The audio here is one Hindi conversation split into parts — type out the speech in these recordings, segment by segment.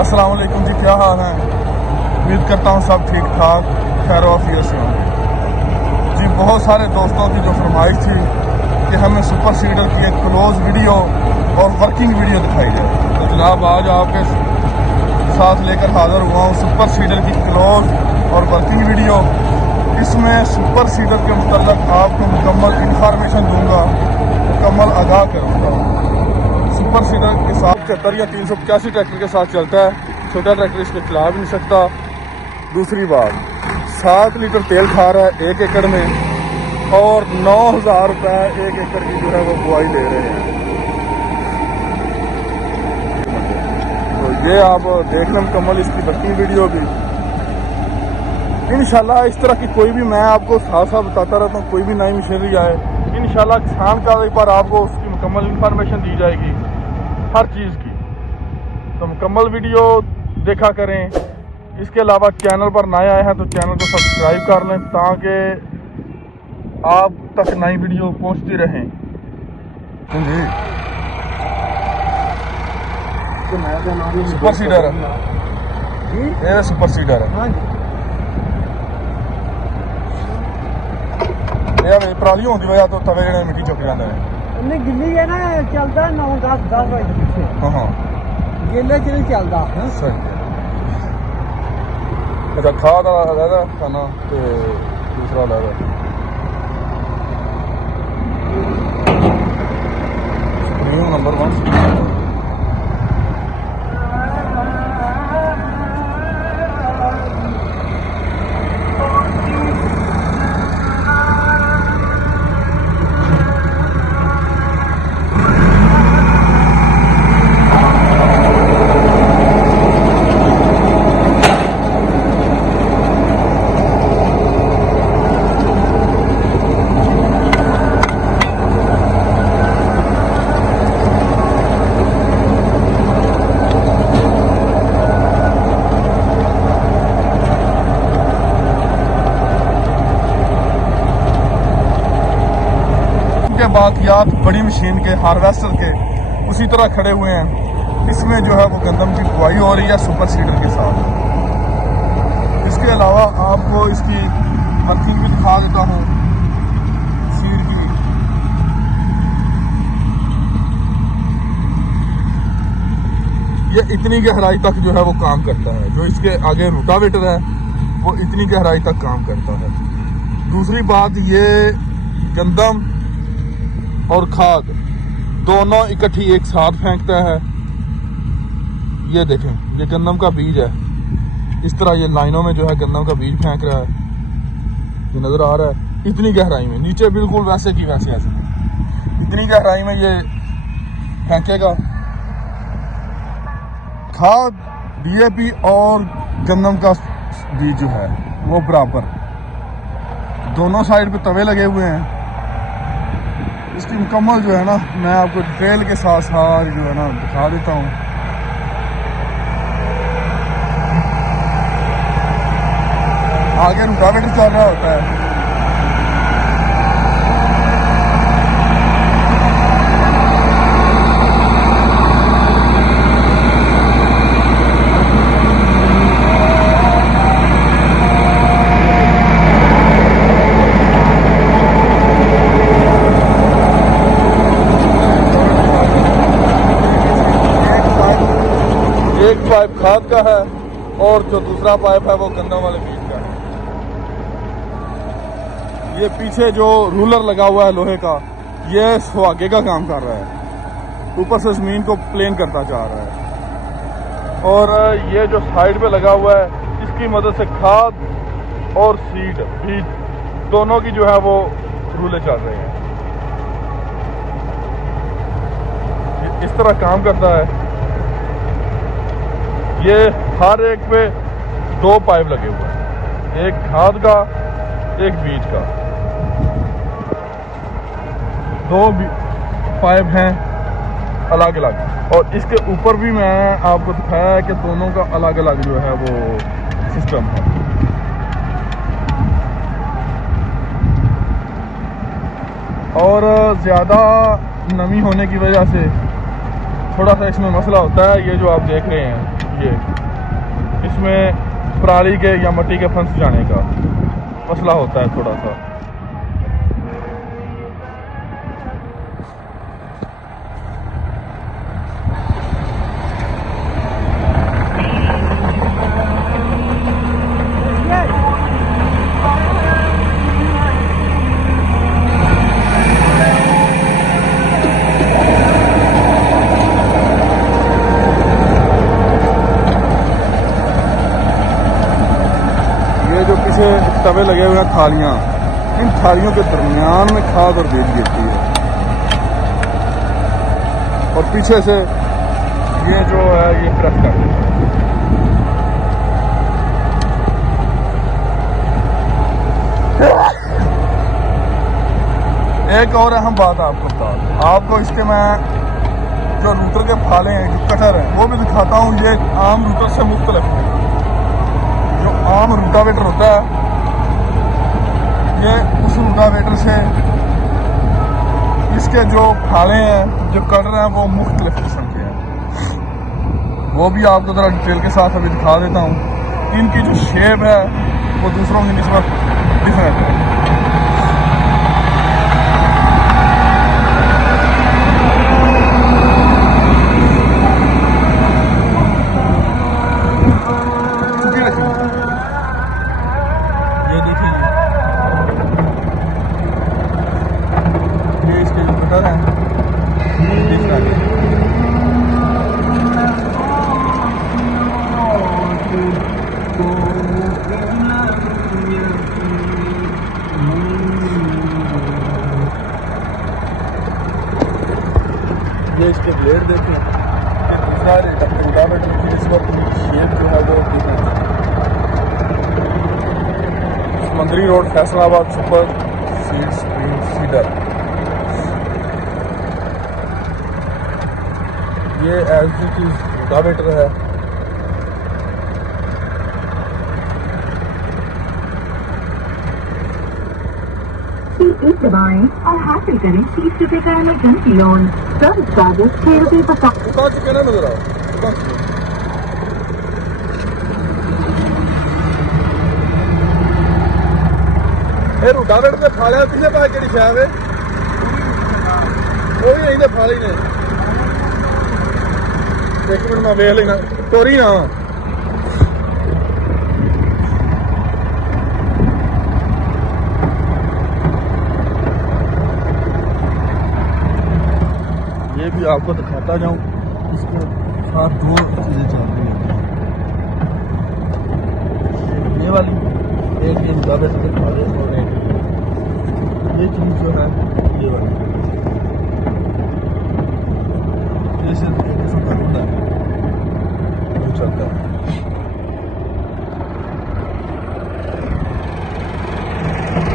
अस्सलाम वालेकुम जी, क्या हाल है? उम्मीद करता हूँ सब ठीक ठाक खैर वाफियत से होंगे जी। बहुत सारे दोस्तों की जो फरमाइश थी कि हमें सुपर सीडर की एक क्लोज वीडियो और वर्किंग वीडियो दिखाई जाए, तो जनाब आज आपके साथ लेकर हाजिर हुआ हूँ सुपर सीडर की क्लोज और वर्किंग वीडियो। इसमें सुपर सीडर के मतलब आपको मुकम्मल इंफॉर्मेशन दूंगा, मुकम्मल आगाह करूँगा। सुपर सीडर के साथ 75 या 385 ट्रैक्टर के साथ चलता है। छोटा ट्रैक्टर इसको चला भी नहीं सकता। दूसरी बात, 7 लीटर तेल खा रहा है 1 एकड़ में और 9,000 रुपये 1 एकड़ की जो है वो बुआई ले रहे हैं। तो ये आप देख लें मुकम्मल इसकी वर्किंग वीडियो भी। इंशाल्लाह इस तरह की कोई भी मैं आपको साथ साथ बताता रहता हूँ, कोई भी नई मशीनरी आए इंशाल्लाह किसान का एक बार आपको उसकी मुकम्मल इंफॉर्मेशन दी जाएगी हर चीज़ की। तो मुकम्मल वीडियो देखा करें। इसके अलावा चैनल पर नए आए हैं तो चैनल को सब्सक्राइब कर लें ताकि आप तक नई वीडियो पहुंचती रहें जी। सुपर सीडर है ये, सुपर सीडर है ये पराली होने की वजह तो तवे जने मिट्टी चुक जाता है। गिल्ली है ना चलता 9-10 बजे पीछे। हाँ गिल्ले च नहीं चलता। सही है। अच्छा खाद वाला खाना तो दूसरा अलग है। नंबर 1 बाकियात बड़ी मशीन के हार्वेस्टर के उसी तरह खड़े हुए हैं। इसमें जो है वो गंदम की बुआई हो रही है सुपर सीडर के साथ। इसके अलावा आपको इसकी वर्किंग भी दिखा देता हूँ सीड की। ये इतनी गहराई तक जो है वो काम करता है। जो इसके आगे रोटावेटर है वो इतनी गहराई तक काम करता है। दूसरी बात, ये गंदम और खाद दोनों इकट्ठी एक साथ फेंकता है। ये देखें, ये गंदम का बीज है। इस तरह ये लाइनों में जो है गंदम का बीज फेंक रहा है, ये नजर आ रहा है। इतनी गहराई में नीचे बिल्कुल वैसे की वैसे ऐसे इतनी गहराई में ये फेंकेगा। खाद डीएपी और गंदम का बीज जो है वो बराबर दोनों साइड पे तवे लगे हुए हैं। इसकी मुकम्मल जो है ना मैं आपको डिटेल के साथ साथ जो है ना दिखा देता हूँ। आगे रोटावेटर चल रहा होता है। एक पाइप खाद का है और जो दूसरा पाइप है वो गंदम वाले बीज का है। ये पीछे जो रूलर लगा हुआ है लोहे का, ये सुहागे का काम कर रहा है। ऊपर से जमीन को प्लेन करता जा रहा है। और ये जो साइड पे लगा हुआ है इसकी मदद से खाद और सीड बीज दोनों की जो है वो रूले चल रहे हैं। इस तरह काम करता है। ये हर एक पे 2 पाइप लगे हुए हैं, एक खाद का एक बीज का। 2 पाइप हैं अलग अलग। और इसके ऊपर भी मैं आपको दिखाया है कि दोनों का अलग अलग जो है वो सिस्टम है। और ज़्यादा नमी होने की वजह से थोड़ा सा इसमें मसला होता है। ये जो आप देख रहे हैं ये इसमें पराली के या मिट्टी के फंस जाने का मसला होता है थोड़ा सा। तवे लगे हुए हैं थालियां, इन थालियों के दरमियान में खाद और बीज गिरती है और पीछे से ये जो है ये प्रेस करती है। एक और अहम बात आपको बता दूं, आपको इसके मैं जो रूटर के फाले हैं, जो कटर हैं, वो भी दिखाता हूँ। ये आम रूटर से मुख्तलिफ है। जो आम रूटावेटर होता है, ये उस रूटावेटर से इसके जो फाले हैं, जो कटर हैं, वो मुख्तलिफ किस्म के हैं। वो भी आपको ज़रा डिटेल के साथ अभी दिखा देता हूँ। इनकी जो शेप है वो दूसरों की निस्बत डिफरेंट है। ये देखिए, ये इसके जो कटर हैं ये इसके ब्लेड देखें। दूसरा रूटावेटर की इस वक्त शेप जो है वो डिफरेंट है। समंदरी road Faisalabad super seed spring cedar, ये एलजी की रूटावेटर है। सीट दबाएं और हासिल करें 30 रुपए का इमरजेंसी लोन। सर्विस चार्जेस 6 रुपए दुकान चुके ना नजर आओ, दुकान चुके। ये रूटावेटर ते फाले कितने पैसे केड़ी शायद है वो भी यहीं फाले ही ने। एक मिनट मैं वेख लेना, टोरी ना ये भी आपको दिखाता जाऊं। इसके साथ दो चीजें चल रही हैं, ये वाली एक ये रूटावेटर के फाले और एक ये चीज जो है ये वाली, ये सिर्फ एक किस्म का रुला है जो चलता है।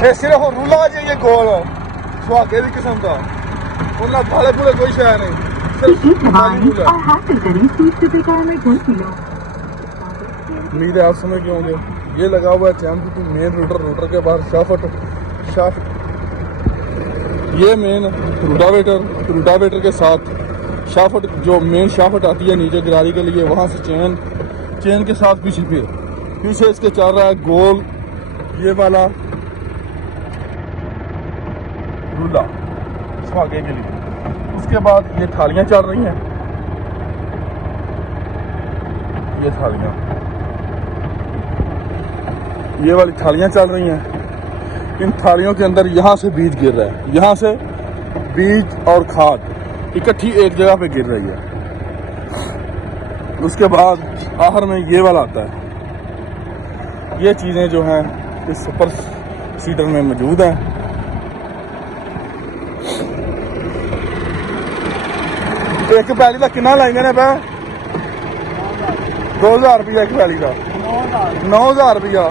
ये सिर्फ रुला चाहिए गोल सुहागे की किस्म का, उन्हें फाले फूले कोई शायद नहीं, सीट दबाएं और हासिल करें 30 रुपए का इमरजेंसी लोन। उम्मीद है आप समझ गए होंगे। ये लगा हुआ है चैम्प मेन रूटर, रूटर के बाहर शाफ्ट, ये मेन रूटावेटर के साथ शाफ्ट, जो मेन शाफ्ट आती है नीचे गिरारी के लिए, वहां से चेन के साथ पीछे इसके चल रहा है गोल ये वाला रूला सुहागे के लिए। उसके बाद ये थालियां चल रही हैं, ये थालियां, ये वाली थालियां चल रही हैं। इन थालियों के अंदर यहाँ से बीज गिर रहा है, यहाँ से बीज और खाद इकट्ठी एक जगह पे गिर रही है। उसके बाद आखिर में ये वाला आता है। ये चीज़ें जो हैं इस सुपर सीडर में मौजूद हैं। एक पैली का कितना लाएंगे ने पे 2000 रुपया एक पैली का, 9000 रुपया।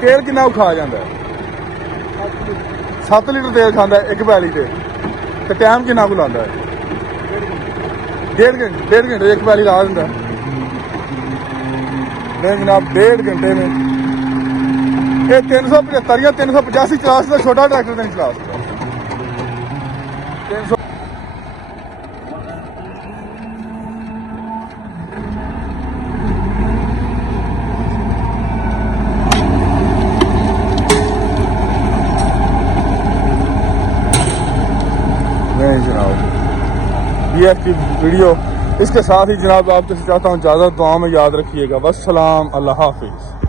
तेल कितना खा जाता है? 7 लीटर तेल खाता है एक पैली से, तो टाइम कितना को लाता है? डेढ़ घंटे एक पैली ला दिता है। नहीं जनाब, 1.5 घंटे में ये 375 या 385 चला सकता, छोटा ट्रैक्टर नहीं चला सकता। 300 ये नहीं जनाब, ये आपकी वीडियो। इसके साथ ही जनाब आपसे चाहता हूँ इजाज़त, दुआ में याद रखिएगा। वस्सलाम, अल्लाह हाफिज़।